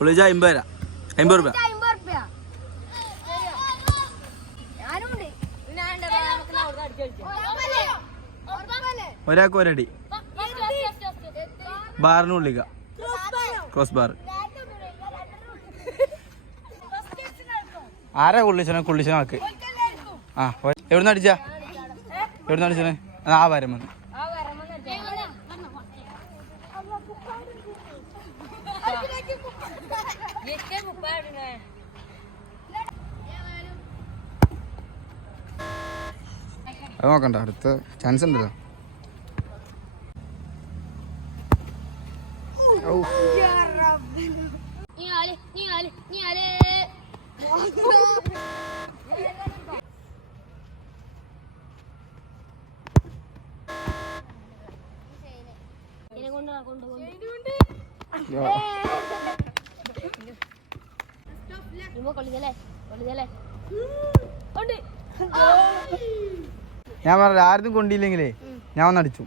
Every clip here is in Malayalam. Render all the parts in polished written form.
പുളിച്ച 50 രൂപ. ഒരാൾക്ക് ഒരടി. ബാറിന് കൊള്ളിക്ക, ക്രോസ് ബാർ. ആരാ കുള്ളിച്ചനാക്ക്? ആ എവിടുന്ന് അടിച്ചാ? എവിടുന്ന് അടിച്ചേ? ആ വരം വന്ന്. അത് നോക്കണ്ട, അടുത്ത ചാൻസ് ഉണ്ടല്ലോ. ഞാൻ പറഞ്ഞ ആരും കൊണ്ടില്ലെങ്കിലേ ഞാൻ ഒന്ന് അടിച്ചു.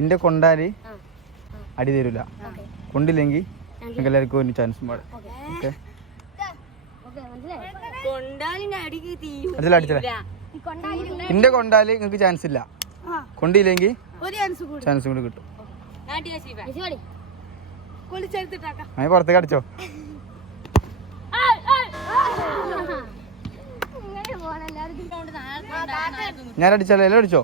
എന്റെ കൊണ്ടാല് അടി തരൂല, കൊണ്ടില്ലെങ്കിൽ നിങ്ങൾക്ക് എല്ലാവർക്കും ഒരു ചാൻസും പാടും. ഓക്കെ, അടിച്ചില്ല. എന്റെ കൊണ്ടാല് നിങ്ങൾക്ക് ചാൻസ് ഇല്ല, കൊണ്ടില്ലെങ്കിൽ ചാൻസ് കൂടി കിട്ടും. ഞാൻ പുറത്തേക്ക് അടിച്ചോ. ഞാൻ അടിച്ചാലോ? എല്ലാം അടിച്ചോ?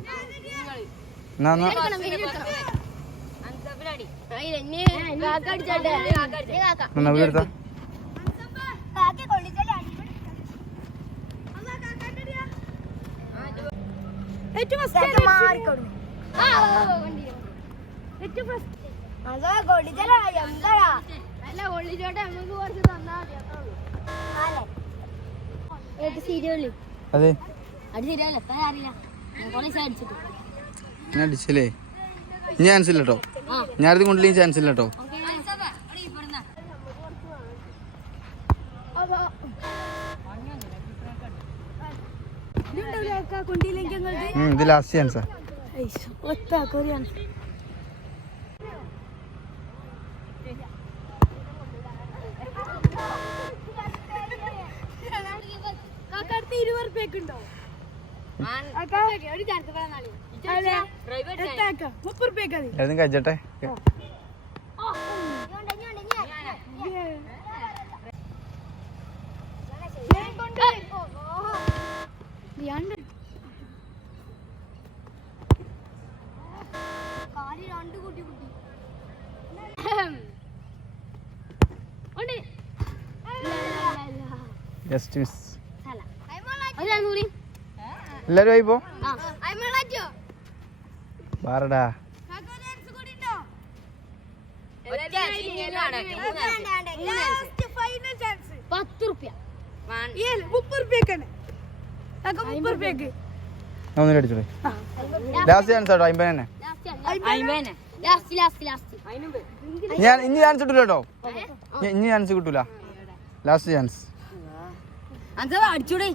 വീടെടുത്ത അതെ ഞാൻ അടിച്ചല്ലേ. ഇനി ചാൻസ് ഇല്ല കേട്ടോ. ഞാനത് കൊണ്ടില്ലെങ്കിൽ ചാൻസ് ഇല്ല കേട്ടോ. ഇത് ലാസ്റ്റ് ചാൻസാ. കഴിച്ചട്ടെ. Just miss. എല്ലാരും ആയിപ്പോ ബാറടാ. ഒന്നിനും അടിച്ചോളേ. ലാസ്റ്റ് ചാൻസ് കേട്ടോ, 50 തന്നെ. ഞാൻ ഇനി ചാൻസ് കിട്ടൂല കേട്ടോ, ഇനി ചാൻസ് കിട്ടൂല. Last chance. അടിച്ചൂടെ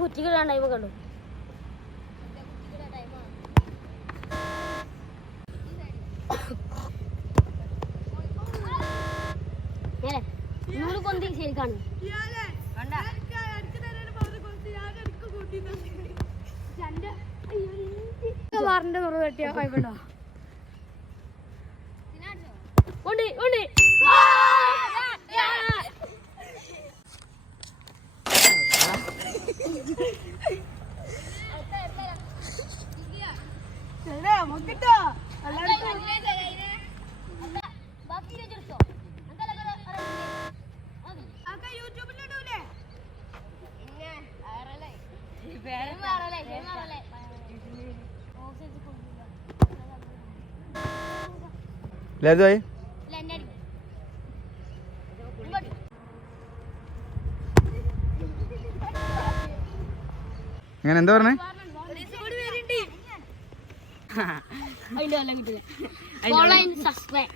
കുറ്റിക്കിടാണ്ട് ഇവ കണ്ടു. കൊന്തി ശരിക്കാണ്. വാറിന്റെ കുറവ് കെട്ടിയാ കുഴപ്പമുണ്ടോ? ഉണ്ട് ഉണ്ട്. ലതുവായി ഇങ്ങനെ എന്താ പറഞ്ഞേ? സബ്സ്ക്രൈബ്